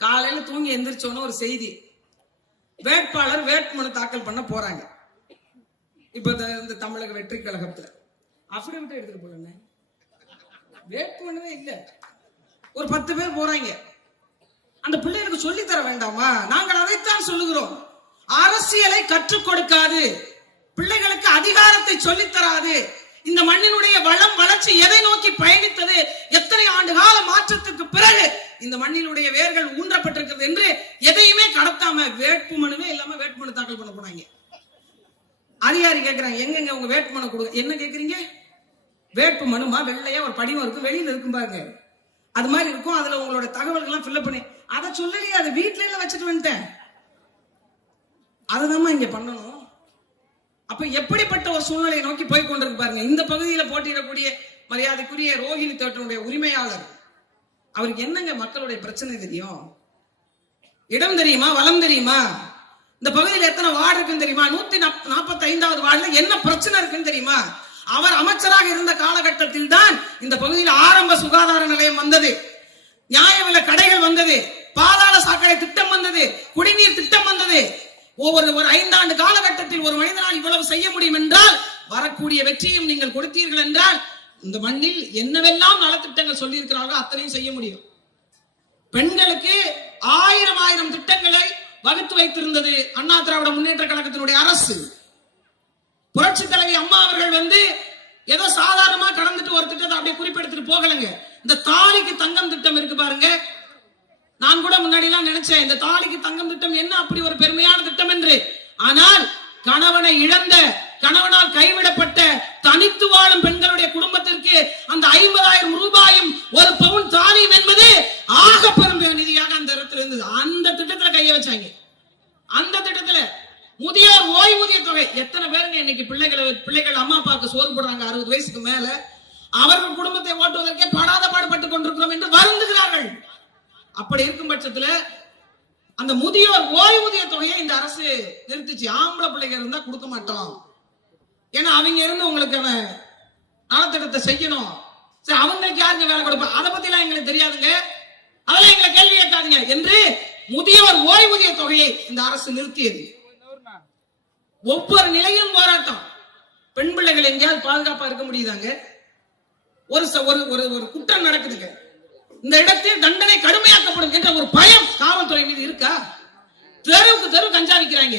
காலையில தூங்கி எந்திரிச்சோன்னு ஒரு செய்தி, வேட்பாளர் வேட்புமனு தாக்கல் பண்ண போறாங்க. இப்ப இந்த தமிழக வெற்றி கழகத்துல அபிடவிட் எடுத்துட்டு போல வேட்புமனுவே இல்ல, ஒரு 10 பேர் போறாங்க. அந்த பிள்ளைகளுக்கு சொல்லி தர வேண்டாமா? நாங்கள் அதைத்தான் சொல்லுகிறோம். அரசியலை கற்றுக் கொடுக்காது, பிள்ளைகளுக்கு அதிகாரத்தை சொல்லித்தராது. இந்த மண்ணினுடைய வளம் வளர்ச்சி எதை நோக்கி பயணித்தது, எத்தனை ஆண்டு கால மாற்றத்துக்கு பிறகு இந்த மண்ணினுடைய வேர்கள் ஊன்றப்பட்டிருக்கிறது என்று எதையுமே கடத்தாம வேட்புமனுவே இல்லாம வேட்புமனு தாக்கல் பண்ண போனாங்க. அதிகாரி கேட்கிறாங்க, எங்க உங்க வேட்புமனு கொடுங்க. என்ன கேக்குறீங்க? வேட்புமனுமா? வெள்ளையா ஒரு படிவம் இருக்கும், வெளியில இருக்கும் பாருங்க, அது மாதிரி இருக்கும். அதுல உங்களோட தகவல்கள் எல்லாம் ஃபில் பண்ணி, அதை சொல்லலையே, அதை வீட்டுல எல்லாம் வச்சுட்டு வந்துட்டேன். அதுதான் இங்க பண்ணணும். அப்ப எப்படிப்பட்ட ஒரு சூழ்நிலையை நோக்கி போய் கொண்டிருக்கு பாருங்க. இந்த பகுதியில போட்டியிடக்கூடிய மரியாதைக்குரிய ரோஹிணி தோட்டனுடைய உரிமையாளர், அவருக்கு என்னங்க மக்களுடைய பிரச்சனை தெரியும்? இடம் தெரியுமா? வளம் தெரியுமா? இந்த பகுதியில் எத்தனை வார்டு இருக்குன்னு தெரியுமா? 145வது வார்டுல என்ன பிரச்சனை இருக்குன்னு தெரியுமா? அவர் அமைச்சராக இருந்த காலகட்டத்தில் தான் இந்த பகுதியில் ஆரம்ப சுகாதார நிலையம் வந்தது, நியாய விலை கடைகள் வந்தது, பாதாள சாக்கடை திட்டம் வந்தது, குடிநீர் திட்டம் வந்தது. ஒரு 5 ஆண்டு காலகட்டத்தில் ஒரு மனிதனால் இவ்வளவு செய்ய முடியும் என்றால், வரக்கூடிய வெற்றியும் நீங்கள் கொடுத்தீர்கள் என்றால், இந்த மண்ணில் என்னவெல்லாம் நலத்திட்டங்கள் சொல்லி இருக்கிறார்களோ அத்தனையும் செய்ய முடியும். பெண்களுக்கு 1000 திட்டங்களை வகுத்து வைத்திருந்தது அண்ணா திராவிட முன்னேற்ற கழகத்தினுடைய அரசு. புரட்சி தலைவி அம்மா அவர்கள் ஏதோ சாதாரணமா கடந்துட்டு ஒரு திட்டத்தை அப்படியே குறிப்பெடுத்துட்டு போகலங்க. இந்த தாலிக்கு தங்கம் திட்டம் இருக்கு பாருங்க. நான் கூட முன்னாடி எல்லாம் நினைச்சேன், இந்த தாலிக்கு தங்கம் திட்டம் என்ன அப்படி ஒரு பெருமையான திட்டம் என்று. ஆனால் கணவனை இழந்த, கணவனால் கைவிடப்பட்ட, தனித்து வாழும் பெண்களுடைய குடும்பத்திற்கு அந்த 50,000 ரூபாயும் ஒரு பவுன் தாலியும் என்பது ஆக பெரும் நிதியாக அந்த இடத்துல இருந்தது. அந்த திட்டத்துல கைய வச்சாங்க. அந்த திட்டத்துல முதியோர் ஓய்வூதிய தொகை, எத்தனை பேருங்க இன்னைக்கு பிள்ளைகள் அம்மா அப்பாவுக்கு சோறு போடுறாங்க 60 வயசுக்கு மேல, அவர்கள் குடும்பத்தை ஓட்டுவதற்கே படாத பாடுபட்டுக் கொண்டிருக்கிறோம் என்று வருந்துகிறார்கள். அப்படி இருக்கும் பட்சத்துல அந்த முதியோர் ஓய்வூதிய தொகையை இந்த அரசு நிறுத்திச்சு. ஆம்பளை பிள்ளைங்க இருந்தா கொடுக்க மாட்டோம், ஏன்னா அவங்க இருந்து உங்களுக்கு நலத்திட்டத்தை செய்யணும். சரி, அவங்களுக்கு யாருங்க வேலை கொடுப்பா, அதை பத்தி எல்லாம் எங்களுக்கு தெரியாதுங்க, அதெல்லாம் எங்களை கேள்வி கேட்காதீங்க என்று முதியோர் ஓய்வூதிய தொகையை இந்த அரசு நிறுத்தியது. ஒவ்வொரு நிலையிலும் போராட்டம். பெண் பிள்ளைகள் எங்கேயாவது பாதுகாப்பா இருக்க முடியுதாங்க? ஒரு குற்றம் நடக்குதுங்க, இந்த இடத்தில் தண்டனை கடுமையாக்கப்படும் என்ற ஒரு பயம் காவல்துறை மீது இருக்கா? தெருவுக்கு தெரு கஞ்சா விற்கிறாங்க.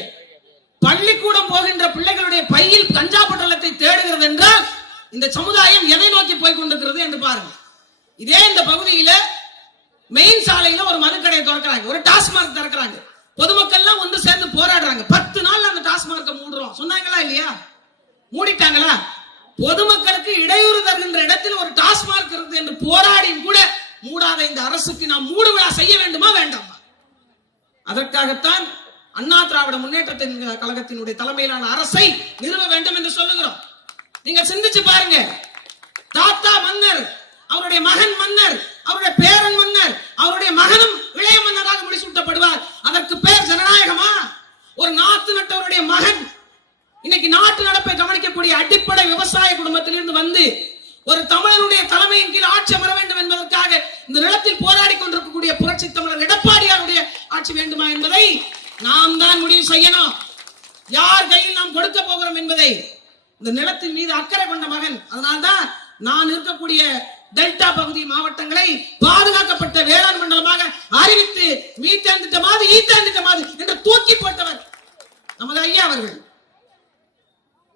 பள்ளிக்கூடம் போகின்ற பிள்ளைகளுடைய பையில் கஞ்சா பொட்டலத்தை தேடுகிறது என்றால் இந்த சமுதாயம் எதை நோக்கி போய் கொண்டிருக்கிறது என்று பாருங்க. இதே இந்த பகுதியில மெயின் சாலையில ஒரு மதுக்கடை திறக்கிறாங்க, ஒரு டாஸ்மார்க் திறக்கிறாங்க. பொதுமக்கள் எல்லாம் ஒன்று சேர்ந்து போராடுறாங்க. 10 நாள் அந்த டாஸ்மார்க்கை மூடுறோம் சொன்னாங்களா இல்லையா? மூடிட்டாங்களா? பொதுமக்களுக்கு இடையூறு தருகின்ற இடத்தில் ஒரு டாஸ்மார்க் இருக்கு என்று போராடியும் கூட மூடாத இந்த அரசுக்கு நாம் மூடு விழா செய்ய வேண்டுமா வேண்டாமா? அதற்காகத்தான் அண்ணா திராவிட முன்னேற்ற கழகத்தினுடைய தலைமையிலான அரசை நிறுவ வேண்டும் என்று சொல்லுகிறோம். நீங்க சிந்திச்சு பாருங்க. தாத்தா மன்னர், அவருடைய மகன் மன்னர், அவருடைய பேரன் மன்னர், அவருடைய மகனும் இளைய மன்னராக முடிசூட்டப்படுவார். அதற்கு பேர் ஜனநாயகமா? ஒரு நாட்டு நட்டவருடைய மகன் இன்னைக்கு நாட்டு நடப்பை கவனிக்கக்கூடிய அடிப்படை விவசாய குடும்பத்திலிருந்து ஒரு தமிழனுடைய தலைமையின் கீழ் ஆட்சி அமர வேண்டும் என்பதற்காக இந்த நிலத்தில் போராடி கொண்டிருக்கக்கூடிய புரட்சி தமிழர் எடப்பாடியாருடைய ஆட்சி வேண்டுமா என்பதை நாம் தான் முடிவு செய்யணும். யார் கையில் நாம் கொடுக்க போகிறோம் என்பதை. இந்த நிலத்தின் மீது அக்கறை கொண்ட மகன். அதனால்தான் நான் இருக்கக்கூடிய டெல்டா பகுதி மாவட்டங்களை பாதுகாக்கப்பட்ட வேளாண் மண்டலமாக அறிவித்து மீத்தேன் திட்டமாவது ஈத்தேன் திட்டமாவது என்று தூக்கி போட்டவர் நமது ஐயா அவர்கள்.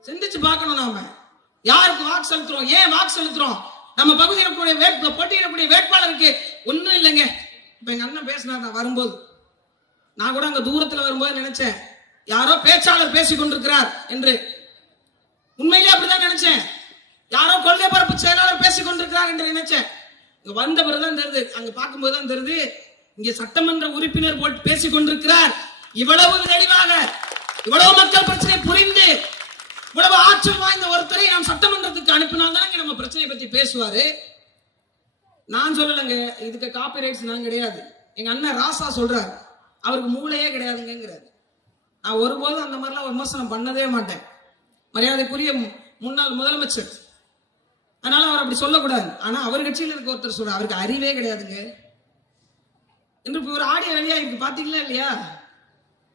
சிந்திச்சு பார்க்கணும், நாம யாருக்கு வாக்கு செலுத்துறோம், ஏன் வாக்கு செலுத்துறோம். நம்ம பகுதியில் போட்டியிடக்கூடிய வேட்பாளருக்கு ஒண்ணும் இல்லைங்க. இப்ப எங்க அண்ணன் பேசினார், நான் வரும்போது நான் கூட அங்க தூரத்துல வரும்போது நினைச்சேன், யாரோ பேச்சாளர் பேசிக் கொண்டிருக்கிறார் என்று. உண்மையிலே அப்படிதான் நினைச்சேன், யாரோ கொள்கை பரப்பு செயலாளர் பேசிக் கொண்டிருக்கிறார் என்று நினைச்சேன். இங்க வந்த பிறகுதான் தெரியுது, அங்க பார்க்கும்போது தான் தெரியுது, இங்க சட்டமன்ற உறுப்பினர் போட்டு பேசிக் கொண்டிருக்கிறார். இவ்வளவு தெளிவாக, இவ்வளவு மக்கள் பிரச்சனை புரிந்து, இவ்வளவு ஆற்றல் வாய்ந்த ஒருத்தரை நாம் சட்டமன்றத்துக்கு அனுப்பினால்தானே நம்ம பிரச்சனையை பத்தி பேசுவாரு. நான் சொல்லலங்க, இதுக்கு காப்பி ரைட்ஸ் நான் கிடையாது. எங்க அண்ணன் ராசா சொல்றாரு, அவருக்கு மூளையே கிடையாதுங்கிறாரு. நான் ஒருபோதும் அந்த மாதிரிலாம் விமர்சனம் பண்ணதே மாட்டேன். மரியாதைக்குரிய முன்னாள் முதலமைச்சர், அதனால அவர் அப்படி சொல்லக்கூடாது. ஆனா அவர் கட்சியில் இருக்க ஒருத்தர் சொல்ற, அவருக்கு அறிவே கிடையாதுங்க. என்று ஒரு ஆடியோ வெளியாயிருக்கு, பாத்தீங்களா இல்லையா?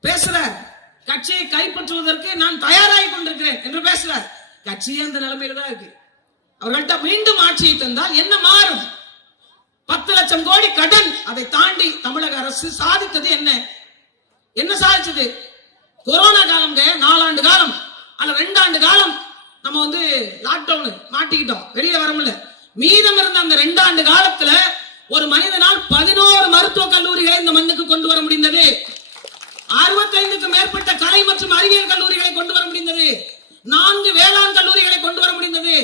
பேசுறார், கட்சியை கைப்பற்றுவதற்கு நான் தயாராகி கொண்டிருக்கிறேன் என்று பேசுறார். கட்சியே அந்த நிலைமையில தான் இருக்கு. அவர்கள்ட்ட மீண்டும் ஆட்சியை தந்தால் என்ன மாறும்? 10 லட்சம் கோடி கடன். அதை தாண்டி தமிழக அரசு சாதித்தது என்ன? என்ன சாதிச்சது? கொரோனா காலம் 4 ஆண்டு காலம் அல்ல 2 ஆண்டு காலம் நம்ம லாக்டவுன் மாட்டிக்கிட்டோம், வெளியில வர முடியல. மீதம் இருந்த அந்த 2 ஆண்டு காலத்துல ஒரு மனிதனால் 11 மருத்துவ கல்லூரிகளை இந்த மண்ணுக்கு கொண்டு வர முடிந்தது. 65க்கும் மேற்பட்ட கலை மற்றும் அறிவியல் கல்லூரிகளை கொண்டு வர முடிந்தது. 4 வேளாண் கல்லூரிகளை கொண்டு வர முடிந்தது.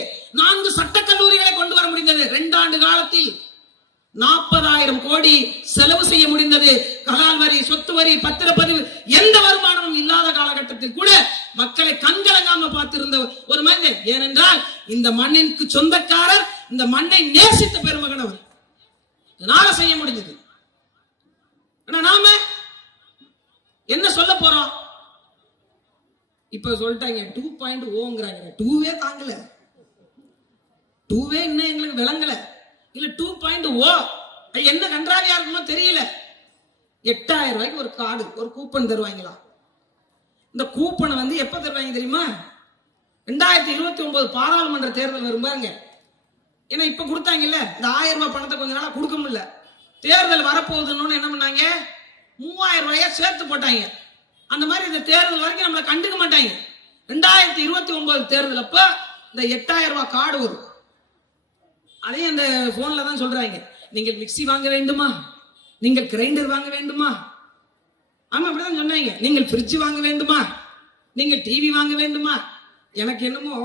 4 சட்ட கல்லூரிகளை கொண்டு வர முடிந்தது. 2 ஆண்டு காலத்தில் 40,000 கோடி செலவு செய்ய முடிந்தது. கலால் வரி, சொத்து வரி, பத்திரப்பதிவு, எந்த வருமானமும் இல்லாத காலகட்டத்தில் கூட மக்களை கண்கலங்காம பார்த்திருந்த ஒரு மனிதன். ஏனென்றால் இந்த மண்ணிற்கு சொந்தக்காரர், இந்த மண்ணை நேசித்த பெருமகன் அவர். இதனால செய்ய முடிஞ்சது. நாம என்ன சொல்ல போறோம்? இப்ப சொல்லிட்டாங்க 2.0ங்கறாங்க. 2வே தாங்கல, 2வே இன்னும் எங்களுக்கு விளங்கல. இல்ல 2.0 என்ன கன்றாவியா இருக்குமோ தெரியல. 8,000 ரூபாய்க்கு ஒரு கார்டு, ஒரு கூப்பன் தருவாங்களா? இந்த கூப்பனை எப்ப தருவாங்க தெரியுமா? 2029 பாராளுமன்ற தேர்தல் வரும் பாருங்க. ஏன்னா இப்ப கொடுத்தாங்கல்ல, இந்த 1000 ரூபாய் பணத்தை கொஞ்ச நாளா கொடுக்க முடியல. தேர்தல் வரப்போகுதுன்னு என்ன பண்ணாங்க? 3000 ரூபாய சேர்த்து போட்டாங்க. அந்த மாதிரி இந்த தேர்தல் வரைக்கும் நம்மளை கண்டுக்க மாட்டாங்க. 2029 தேர்தல் அப்ப இந்த 8,000 ரூபாய் கார்டு வரும். அதையும் அந்த போன்ல தான் சொல்றாங்க, நீங்கள் மிக்சி வாங்க வேண்டுமா, நீங்கள் கிரைண்டர் வாங்க வேண்டுமா, ஆமா அப்படிதான் சொன்னாங்க, நீங்கள் ஃப்ரிட்ஜ் வாங்க வேண்டுமா, நீங்கள் டிவி வாங்க வேண்டுமா. எனக்கு என்னமோ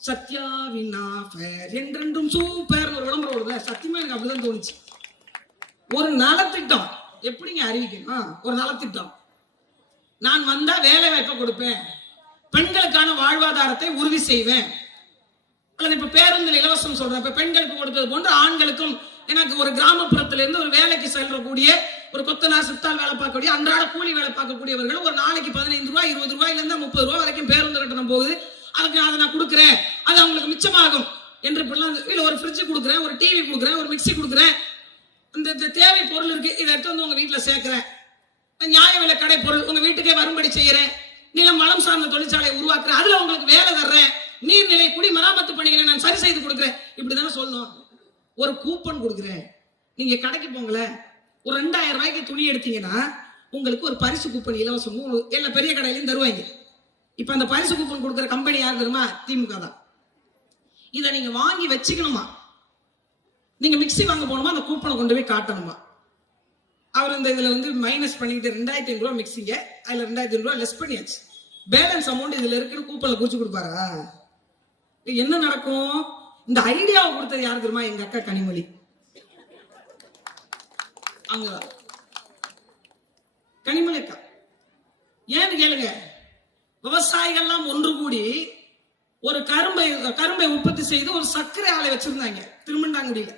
சத்யாவின் ஆஃபர் என்றென்றும் சூப்பர் ஒரு விளம்பரம் வருது. சத்தியமா எனக்கு அப்படிதான் தோணுச்சு. ஒரு நலத்திட்டம் எப்படிங்க அறிவிக்கணும்? ஒரு நலத்திட்டம், நான் வந்தா வேலை வாய்ப்பை கொடுப்பேன், பெண்களுக்கான வாழ்வாதாரத்தை உறுதி செய்வேன், அல்லது இப்ப பேருந்தில் இலவசம் சொல்றேன், இப்ப பெண்களுக்கு கொடுத்தது போன்று ஆண்களுக்கும். எனக்கு ஒரு கிராமப்புறத்துல இருந்து ஒரு வேலைக்கு செல்லக்கூடிய ஒரு கொத்தனார், சித்தால் வேலை பார்க்கக்கூடிய, அன்றாட கூலி வேலை பார்க்கக்கூடியவர்கள் ஒரு நாளைக்கு 15 ரூபாய், 20 ரூபாயில இருந்து 30 ரூபாய் வரைக்கும் பேருந்து கட்டணம் போகுது. அதுக்கு அதை நான் கொடுக்குறேன், அது அவங்களுக்கு மிச்சமாகும் என்று இல்ல ஒரு ஃப்ரிட்ஜ் கொடுக்குறேன், ஒரு டிவி கொடுக்குறேன், ஒரு மிக்சி கொடுக்குறேன், இந்த தேவை பொருள் இருக்கு, இதை எடுத்து உங்க வீட்டுல சேர்க்கிறேன், நியாய விலை கடை பொருள் உங்க வீட்டுக்கே வரும்படி செய்யறேன், நிலம் வளம் சார்ந்த தொழிற்சாலை உருவாக்குறேன், அதுல உங்களுக்கு வேலை தர்றேன், நீர்நிலை குடி மராமத்து பணிகளை நான் சரி செய்து கொடுக்குறேன். இப்படிதானே சொல்லணும். ஒரு கூப்பன் கொடுக்குறேன், நீங்க கடைக்கு போங்களேன், ஒரு 2000 ரூபாய்க்கு துணி எடுத்தீங்கன்னா உங்களுக்கு ஒரு பரிசு கூப்பன் இலவசம் எல்லா பெரிய கடையிலையும் தருவாங்க. இப்ப அந்த பரிசு கூப்பன் கொடுக்குற கம்பெனி யார் தெரியுமா? திமுக தான். இதை நீங்க வாங்கி வச்சுக்கணுமா? நீங்க மிக்சி வாங்க போனோமா அந்த கூப்பனை கொண்டு போய் காட்டணுமா? அவர் இந்த இதுல மைனஸ் பண்ணிட்டு 2,500 ரூபாய் மிக்சிங்க, அதுல 2,500 ரூபாய் லெஸ் பண்ணியாச்சு, பேலன்ஸ் அமௌண்ட் இதுல இருக்குன்னு கூப்பன்ல குறிச்சு கொடுப்பாரா? என்ன நடக்கும்? இந்த ஐடியாவை கொடுத்தது யாரு தெரியுமா? எங்க அக்கா கனிமொழி. அங்கதான் கனிமொழி அக்கா. ஏன்னு கேளுங்க, விவசாயிகள்லாம் ஒன்று கூடி ஒரு கரும்பை உற்பத்தி செய்து ஒரு சர்க்கரை ஆலை வச்சிருந்தாங்க திருமண்டாங்குடியில.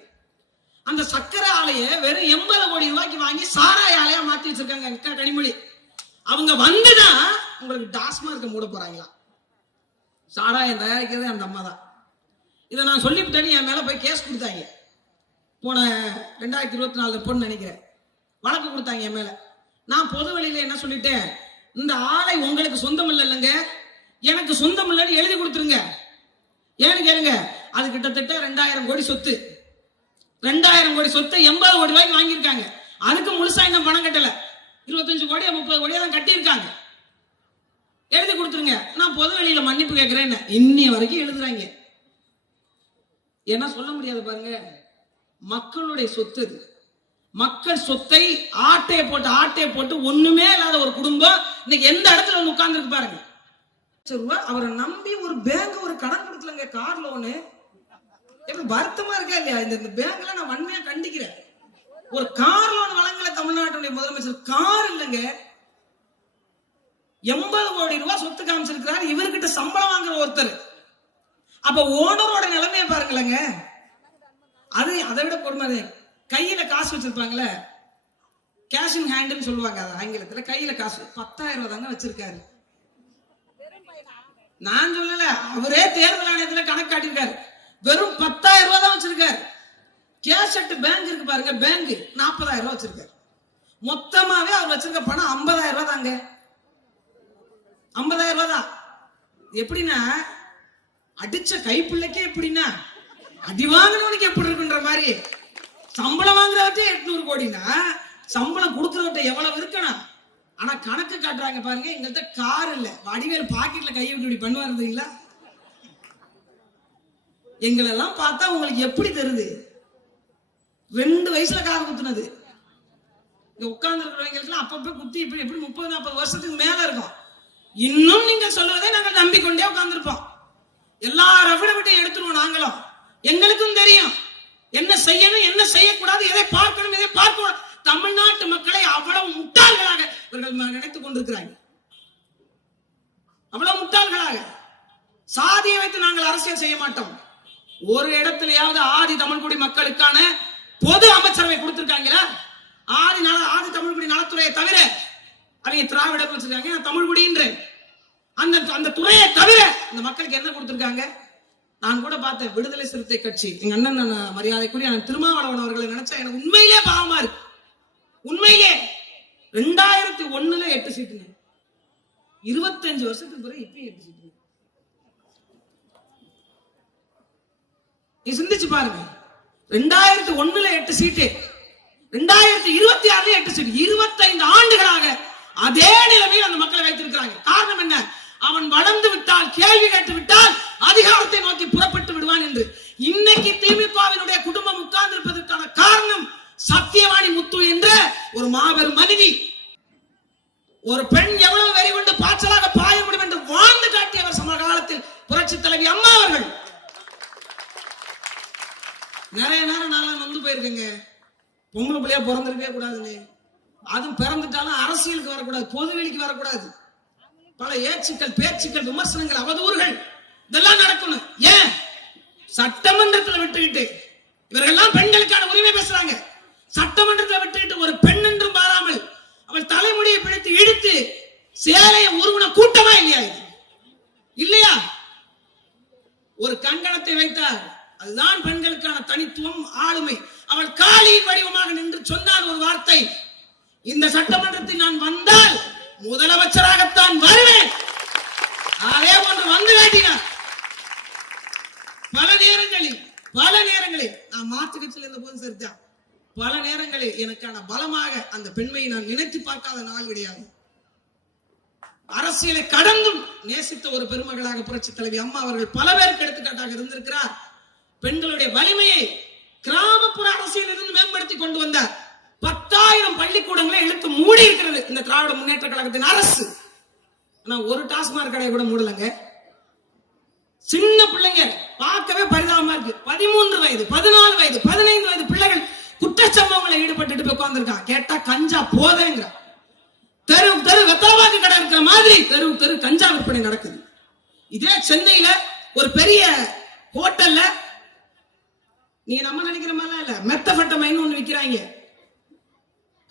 அந்த சர்க்கரை ஆலையை வெறும் 80 கோடி ரூபாய்க்கு வாங்கி சாராய ஆலையா மாத்தி வச்சிருக்காங்க அக்கா கனிமொழி. அவங்க வந்துதான் உங்களுக்கு டாஸ்மார்க்க மூட போறாங்களா? சாராயம் தயாரிக்கிறது அந்த அம்மா தான். இதை நான் சொல்லிவிட்டேன்னு என் மேல போய் கேஸ் கொடுத்தாங்க. போன 2024 பொண்ணு நினைக்கிறேன், வழக்கு கொடுத்தாங்க என் மேல. நான் பொது வழியில என்ன சொல்லிட்டேன், இந்த ஆலை உங்களுக்கு சொந்தம் இல்லைங்க, எனக்கு சொந்தம் இல்லைன்னு எழுதி கொடுத்துருங்க. ஏன்னு கேளுங்க, அது கிட்டத்தட்ட 2,000 கோடி சொத்து. 2,000 கோடி சொத்தை 80 கோடி ரூபாய்க்கு வாங்கியிருக்காங்க. அதுக்கு முழுசா இன்னும் பணம் கட்டல, 25 கோடியா 30 கோடியா தான் கட்டியிருக்காங்க. எழுதி கொடுத்துருங்க, நான் பொது வெளியில மன்னிப்பு கேட்கிறேன். இன்னைய வரைக்கும் எழுதுறாங்க. என்ன சொல்ல முடியாது பாருங்க, மக்களுடைய சொத்து இது. மக்கள் சொத்தை ஆட்டையை போட்டு ஒண்ணுமே இல்லாத ஒரு குடும்பம் இன்னைக்கு எந்த இடத்துல வந்து உட்கார்ந்து இருக்கு பாருங்க. அவரை நம்பி ஒரு பேங்க் ஒரு கடன் கொடுக்கலங்க, கார் லோனு. எப்படி வருத்தமா இருக்கா இல்லையா? இந்த பேங்க்ல நான் வன்மையா கண்டிக்கிறேன். ஒரு கார் லோன் வழங்கல தமிழ்நாட்டுடைய முதலமைச்சர். கார் இல்லைங்க, 80 கோடி ரூபாய் சொத்து காமிச்சிருக்கிறார். இவர்கிட்ட சம்பளம் வாங்குற ஒருத்தர். அப்ப ஓனரோட நிலைமையை பாருங்களேங்க. அது அதை விட கொடுமை. கையில காசு வச்சிருப்பாங்களே, கேஷ் இன் ஹேண்ட் சொல்லுவாங்க அது ஆங்கிலத்துல. கையில காசு 10,000 ரூபாய் தாங்க வச்சிருக்காரு. நான் சொல்லல, அவரே தேர்தல் ஆணையத்துல கணக்கு காட்டியிருக்காரு. வெறும் 10,000 ரூபாய் தான் வச்சிருக்காரு. கேஷ் அட் பேங்க் இருக்கு பாருங்க, பேங்க் 40,000 ரூபாய் வச்சிருக்காரு. மொத்தமாவே அவர் வச்சிருக்க பணம் 50,000 ரூபாய் தாங்க. 50,000 ரூபாய் தான். எப்படின்னா அடிச்ச கைப்பிள்ளைக்கே எப்படின்னா அடி வாங்கினவனுக்கு எப்படி இருக்குன்ற மாதிரி, சம்பளம் வாங்குறவர்கிட்ட 800 கோடினா சம்பளம் கொடுக்கறவர்கிட்ட எவ்வளவு இருக்கணும். ஆனா கணக்கு காட்டுறாங்க பாருங்க. எங்கள்கிட்ட கார் இல்ல, வடிவேல் பாக்கெட்ல கையை விட்டு இப்படி பண்ணுவாருங்களா? எங்களெல்லாம் பார்த்தா உங்களுக்கு எப்படி தெரியுது? 2 வயசுல கார் குத்துனது. இங்க உட்கார்ந்து இருக்கிறவங்களுக்கு அப்பப்ப குத்தி இப்படி எப்படி 30-40 வருஷத்துக்கு மேல இருக்கும். இன்னும் நீங்க சொல்லுவதை நாங்கள் நம்பிக்கொண்டே உட்கார்ந்துருப்போம். எல்லா ரவிடவிட்டையும் எடுத்துருவோம். நாங்களும் எங்களுக்கும் தெரியும் என்ன செய்யணும், என்ன செய்யக்கூடாது, எதை பார்க்கணும், எதை பார்க்கணும். தமிழ்நாட்டு மக்களை அவ்வளவு முட்டாள்களாக இவர்கள் நினைத்துக் கொண்டிருக்கிறாங்க. அவ்வளவு முட்டாள்களாக. சாதியை வைத்து நாங்கள் அரசியல் செய்ய மாட்டோம். ஒரு இடத்திலேயாவது ஆதி தமிழ்குடி மக்களுக்கான பொது அமைச்சரவை கொடுத்திருக்காங்களா? ஆதி தமிழ்குடி நலத்துறையை தவிர, அவங்க திராவிட வச்சிருக்காங்க, தமிழ்குடின்ற அந்த துறையை தவிர இந்த மக்களுக்கு என்ன கொடுத்திருக்காங்க? நான் கூட பார்த்தேன், விடுதலை சிறுத்தை கட்சி, எங்க அண்ணன் மரியாதைக்குரிய திருமாவளவன் அவர்களை நினைச்சா எனக்கு உண்மையிலே பாவமா இருக்கு. உண்மையிலே 2001ல 8 சீட்டுங்க, 25 வருஷத்துக்கு பிறகு இப்பயும் 8 சீட்டு. நீ சிந்திச்சு பாருங்க. 2001ல 8 சீட்டு, 2026ல 8 சீட்டு. 25 ஆண்டுகளாக அதே நிலைமையில் அந்த மக்களை வைத்திருக்கிறாங்க. காரணம் என்ன? அவன் வளர்ந்து விட்டால், கேள்வி கேட்டு விட்டால் அதிகாரத்தை நோக்கி புறப்பட்டு விடுவான் என்று. இன்னைக்கு திமுகவினுடைய குடும்பம் உட்கார்ந்து இருப்பதற்கான காரணம் சத்தியவாணி முத்து என்ற ஒரு மாபெரும் மனிதி. ஒரு பெண் எவ்வளவு வெறி கொண்டு பாய்ச்சலாக பாய முடியும் என்று வாழ்ந்து காட்டியவர் சமகாலத்தில் புரட்சி தலைவி அம்மா அவர்கள். நிறைய நேரம் நான் வந்து போயிருக்கேங்க. பொம்பளை பிள்ளையா பிறந்திருக்கவே கூடாதுன்னு, அதுவும் பிறந்துட்டாலும் அரசியலுக்கு வரக்கூடாது, பொதுவெளிக்கு வரக்கூடாது. பல ஏச்சுக்கள், பேச்சுக்கள், விமர்சனங்கள், அவதூறுகள் இதெல்லாம் நடக்கணும். ஏன் சட்டமன்றத்தில் விட்டுக்கிட்டு இவர்கள்லாம் பெண்களுக்கான உரிமை பேசுறாங்க. சட்டமன்றத்தில் விட்டுக்கிட்டு ஒரு பெண் என்றும் பாராமல் அவள் தலைமுடியை பிடித்து இழுத்து சேலையை உருவன கூட்டமா இல்லையா? இது இல்லையா? ஒரு கங்கணத்தை வைத்தார், அதுதான் பெண்களுக்கான தனித்துவம், ஆளுமை. அவள் காளியின் வடிவமாக நின்று சொன்னால் ஒரு வார்த்தை, இந்த சட்டமன்றத்தில் நான் வந்தால் முதலமைச்சராகத்தான் வருவேன். அதே போன்று வந்து காட்டினார். பல நேரங்களில் நான் மாற்று கட்சியில் இருந்த போது சரிதான், பல நேரங்களில் எனக்கான பலமாக அந்த பெண்மையை நான் நினைத்து பார்க்காத நாள் கிடையாது. அரசியலை கடந்தும் நேசித்த ஒரு பெருமகளாக புரட்சி தலைவி அம்மா அவர்கள் பல பேருக்கு எடுத்துக்காட்டாக இருந்திருக்கிறார். பெண்களுடைய வலிமையை கிராமப்புற அரசியல் இருந்து மேம்படுத்தி கொண்டு வந்தார். 10,000 பள்ளிக்கூடங்களை இழுத்து மூடி இருக்கிறது இந்த திராவிட முன்னேற்ற கழகத்தின் அரசு. ஆனா ஒரு டாஸ்மாக் கடை கூட மூடலங்க. சின்ன பிள்ளைங்க பார்க்கவே பரிதாபமா இருக்கு. 13 வயது, 14 வயது, 15 வயது பிள்ளைகள் குற்றச்சம்பவங்களை ஈடுபட்டு உட்கார்ந்துருக்கான். கேட்டா கஞ்சா போதேங்கிற. தெரு வெத்தலவாக்கு கடை இருக்கிற மாதிரி தெரு கஞ்சா விற்பனை நடக்குது. இதே சென்னையில ஒரு பெரிய ஹோட்டல்ல, நீங்க நம்ம நினைக்கிற மாதிரி இல்ல, மெத்தபெட்டமைன் ஒண்ணு விக்கிறாங்க.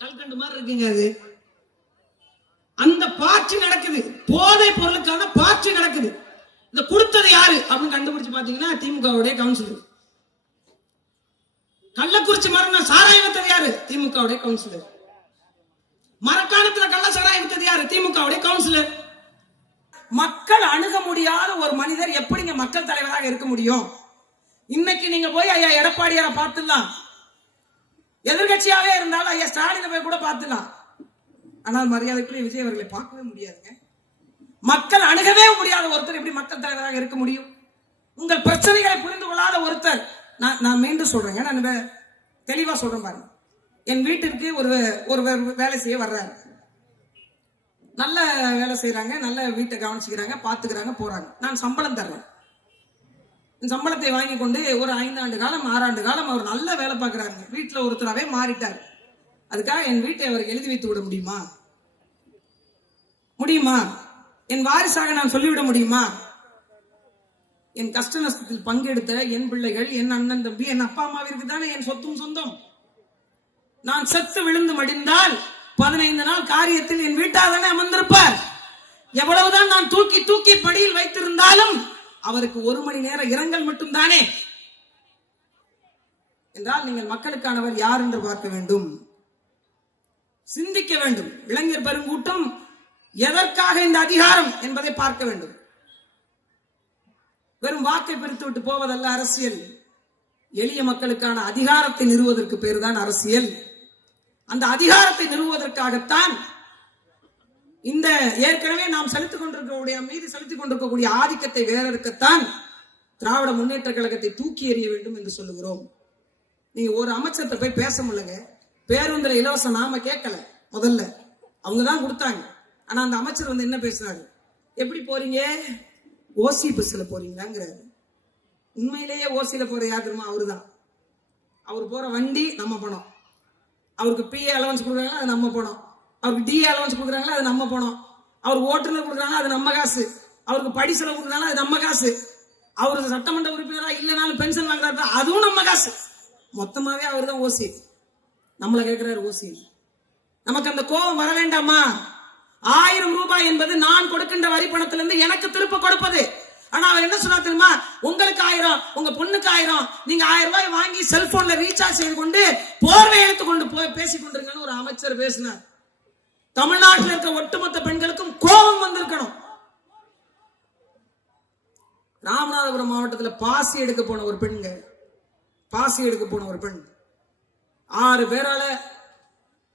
கல்கண்டு மாதிரி இருக்குங்க. அது அந்த பார்ட்டி நடக்குது, போதை பொருளுக்கான பார்ட்டி நடக்குது. இந்த கொடுத்தது யாரு அப்படின்னு கண்டுபிடிச்சு பாத்தீங்கன்னா திமுகவுடைய கவுன்சிலர். கள்ளக்குறிச்சி மரணம் சாராயம் வித்தது யாரு? திமுகவுடைய கவுன்சிலர். மரக்காணத்துல கள்ள சாராயம் வித்தது யாரு? திமுகவுடைய கவுன்சிலர். மக்கள் அணுக முடியாத ஒரு மனிதர் எப்படிங்க மக்கள் தலைவராக இருக்க முடியும்? இன்னைக்கு நீங்க போய் ஐயா எடப்பாடியார பார்த்துடலாம், எதிர்கட்சியாவே இருந்தாலும் ஐயா ஸ்டாலினை போய் கூட பார்த்துடலாம். ஆனால் மரியாதைக்குரிய விஜய் அவர்களை பார்க்கவே முடியாதுங்க. மக்கள் அணுகவே முடியாத ஒருத்தர் எப்படி மக்கள் தலைவராக இருக்க முடியும்? உங்கள் பிரச்சனைகளை புரிந்து கொள்ளாத ஒருத்தர். நான் மீண்டும் சொல்றேங்க, நான் தெளிவா சொல்றேன் பாருங்க. என் வீட்டிற்கு ஒரு வேலை செய்ய வர்றாரு. நல்ல வேலை செய்யறாங்க, நல்ல வீட்டை கவனிச்சுக்கிறாங்க, பாத்துக்கிறாங்க, போறாங்க. நான் சம்பளம் தர்றேன். சம்பளத்தை வாங்கி கொண்டு ஒரு 5 ஆண்டு காலம் 6 ஆண்டு காலம் அவர் நல்ல வேலை பார்க்கிறாங்க. வீட்டுல ஒருத்தராவே மாறிட்டார். அதுக்காக என் வீட்டை அவர் எழுதி வைத்து விட முடியுமா? என் வாரிசாக நான் சொல்லிவிட முடியுமா? என் கஷ்ட நஷ்டத்தில் பங்கெடுத்த என் பிள்ளைகள், என் அண்ணன் தம்பி, என் அப்பா அம்மாவிற்கு தானே என் சொத்தும் சொந்தம். நான் செத்து விழுந்து மடிந்தால் 15 நாள் காரியத்தில் என் வீட்டார் தானே அமர்ந்திருப்பார். எவ்வளவுதான் நான் தூக்கி தூக்கி படியில் வைத்திருந்தாலும் அவருக்கு 1 மணி நேர இரங்கல் மட்டும் தானே என்றால் நீங்கள் மக்களுக்கானவர் யார் என்று பார்க்க வேண்டும். சிந்திக்க வேண்டும். இளைஞர் பெருங்கூட்டம் எதற்காக இந்த அதிகாரம் என்பதை பார்க்க வேண்டும். வெறும் வாக்கை பிரித்து விட்டு போவதல்ல அரசியல். எளிய மக்களுக்கான அதிகாரத்தை நிறுவுவதற்கு பேர் தான் அரசியல். அந்த அதிகாரத்தை நிறுவுவதற்காகத்தான் இந்த ஏற்கனவே நாம் செலுத்திக் கொண்டிருக்கக்கூடிய மீது செலுத்திக் கொண்டிருக்கக்கூடிய ஆதிக்கத்தை வேறறுக்கத்தான் திராவிட முன்னேற்ற கழகத்தை தூக்கி எறிய வேண்டும் என்று சொல்லுகிறோம். நீங்க ஒரு அமைச்சர்கிட்ட போய் பேச முடியலங்க. பேருந்துல இலவசம் நாம கேட்கல, முதல்ல அவங்கதான் கொடுத்தாங்க. ஆனா அந்த அமைச்சர் வந்து என்ன பேசுறாரு? எப்படி போறீங்க? ஓசி பஸ்ல போறீங்களாங்கிறாரு. உண்மையிலேயே ஓசியில போற யார் தெரியுமா? அவருதான். அவர் போற வண்டி நம்ம பணம். அவருக்கு பிஏ அலவன்ஸ் கொடுக்குறாங்களா அது நம்ம பணம். அவருக்கு டிஏ அலவன்ஸ் கொடுக்குறாங்களா அது நம்ம பணம். அவருக்கு ஓட்டுநர் கொடுக்குறாங்களா அது நம்ம காசு. அவருக்கு படி செலவு கொடுக்குறாங்களா அது நம்ம காசு. அவருக்கு சட்டமன்ற உறுப்பினரா இல்லைனாலும் பென்ஷன் வாங்குறாரு அதுவும் நம்ம காசு. மொத்தமாவே அவர் தான் ஓசி. நம்மள கேட்கிறாரு ஓசி. நமக்கு அந்த கோபம் வர வேண்டாமா? 1000 ரூபாய் என்பது நான் கொடுக்கின்ற வரி பணத்திலிருந்து எனக்கு திருப்ப கொடுப்பது. ஆனா அவர் என்ன சொன்னா தெரியுமா? உங்களுக்கு 1000, உங்க பொண்ணுக்கு 1000, நீங்க 1000 ரூபாய் வாங்கி செல்போன்ல ரீசார்ஜ் செய்து கொண்டு போர்வை எடுத்து கொண்டு போய் பேசிக் கொண்டிருங்கன்னு ஒரு அமைச்சர் பேசினார். தமிழ்நாட்டில் இருக்க ஒட்டுமொத்த பெண்களுக்கும் கோபம் வந்திருக்கணும். ராமநாதபுரம் மாவட்டத்தில் பாசி எடுக்க போன ஒரு பெண்ங்க, பாசி எடுக்க போன ஒரு பெண் 6 பேரால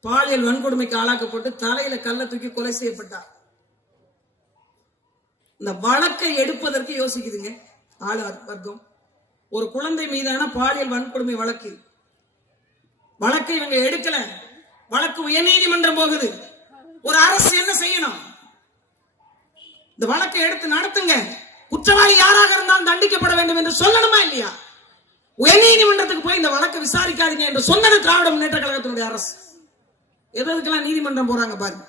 பாலியல் வன்கொடுமைக்கு ஆளாக்கப்பட்டு தலையில கல்ல தூக்கி கொலை செய்யப்பட்டார். இந்த வழக்கை எடுப்பதற்கு யோசிக்குதுங்க ஆளு வர்க்கம். ஒரு குழந்தை மீதான பாலியல் வன்கொடுமை வழக்கை இவங்க எடுக்கல. வழக்கு உயர்நீதிமன்றம் போகுது. ஒரு அரசு என்ன செய்யணும்? இந்த வழக்கை எடுத்து நடத்துங்க. குற்றவாளி யாராக இருந்தாலும் தண்டிக்கப்பட வேண்டும் என்று சொல்லணுமா இல்லையா? உயர்நீதிமன்றத்துக்கு போய் இந்த வழக்கை விசாரிக்காதீங்க என்று சொன்னது திராவிட முன்னேற்ற கழகத்தினுடைய அரசு. எதற்கெல்லாம் நீதிமன்றம் போறாங்க பாருங்க.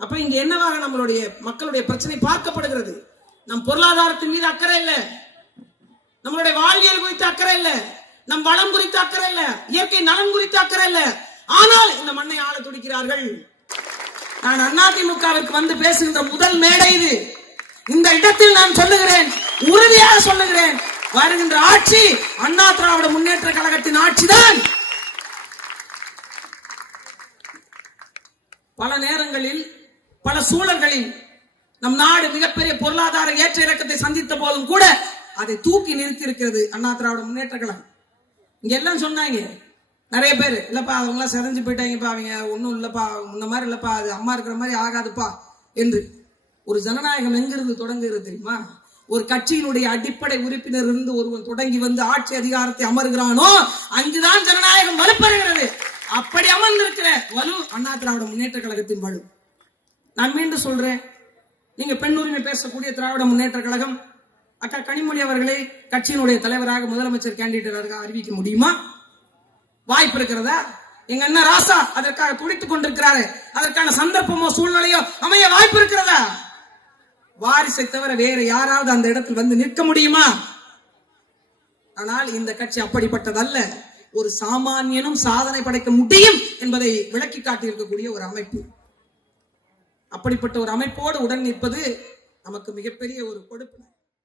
அப்ப இங்க என்னவாக நம்மளுடைய மக்களுடைய பிரச்சனை பார்க்கப்படுகிறது? நம் பொருளாதாரத்தின் மீது அக்கறை இல்ல, நம்மளுடைய வாழ்வியல் குறித்து அக்கறை இல்ல, நம் வளம் குறித்து அக்கறை இல்ல, இயற்கை நலன் குறித்து அக்கறை இல்ல. ஆனால் இந்த மண்ணை ஆள துடிக்கிறார்கள். நான் அதிமுகவிற்கு வந்து பேசுகின்ற முதல் மேடை இது. இந்த இடத்தில் நான் சொல்லுகிறேன், உறுதியாக சொல்லுகிறேன், வருகின்ற ஆட்சி அண்ணா திராவிட முன்னேற்ற கழகத்தின் ஆட்சிதான். பல நேரங்களில் பல சூழல்களில் நம் நாடு மிகப்பெரிய பொருளாதார ஏற்ற இறக்கத்தை சந்தித்த போதும் கூட அதை தூக்கி நிறுத்தி இருக்கிறது அண்ணா திராவிட முன்னேற்ற கழகம். இங்க எல்லாம் சொன்னாங்க நிறைய பேர், இல்லப்பா அவங்க எல்லாம் செதஞ்சு போயிட்டாங்கப்பா, அவங்க ஒன்னும் இல்லப்பா, இந்த மாதிரி இல்லப்பா, அது அம்மா இருக்கிற மாதிரி ஆகாதுப்பா என்று. ஒரு ஜனநாயகம் எங்கிருந்து தொடங்குகிறது தெரியுமா? ஒரு கட்சியினுடைய அடிப்படை உறுப்பினர் இருந்து ஒருவன் தொடங்கி வந்து ஆட்சி அதிகாரத்தை அமர்கிறானோ அங்குதான் ஜனநாயகம் வலுப்பெறுகிறது. அப்படி அமர்ந்திருக்கிற வலு அண்ணா திராவிட முன்னேற்ற கழகத்தின் வலு. நான் மீண்டும் சொல்றேன், நீங்க பெண் உரிமை பேசக்கூடிய திராவிட முன்னேற்ற கழகம் அக்கா கனிமொழி அவர்களை கட்சியினுடைய தலைவராக முதலமைச்சர் கேண்டிடேட்டாக அறிவிக்க முடியுமா? வாய்ப்பு இருக்கிறதா? எங்க அண்ணன் ராசா அதற்காக துடித்துக் கொண்டிருக்கிறாரு. அதற்கான சந்தர்ப்பமோ சூழ்நிலையோ அமைய வாய்ப்பு இருக்கிறதா? வாரிசை தவிர வேற யாராவது அந்த இடத்தில் வந்து நிற்க முடியுமா? ஆனால் இந்த கட்சி அப்படிப்பட்டதல்ல. ஒரு சாமானியனும் சாதனை படைக்க முடியும் என்பதை விளக்கி காட்டியிருக்கக்கூடிய ஒரு அமைப்பு. அப்படிப்பட்ட ஒரு அமைப்போடு உடன் நிற்பது நமக்கு மிகப்பெரிய ஒரு கொடுப்பு.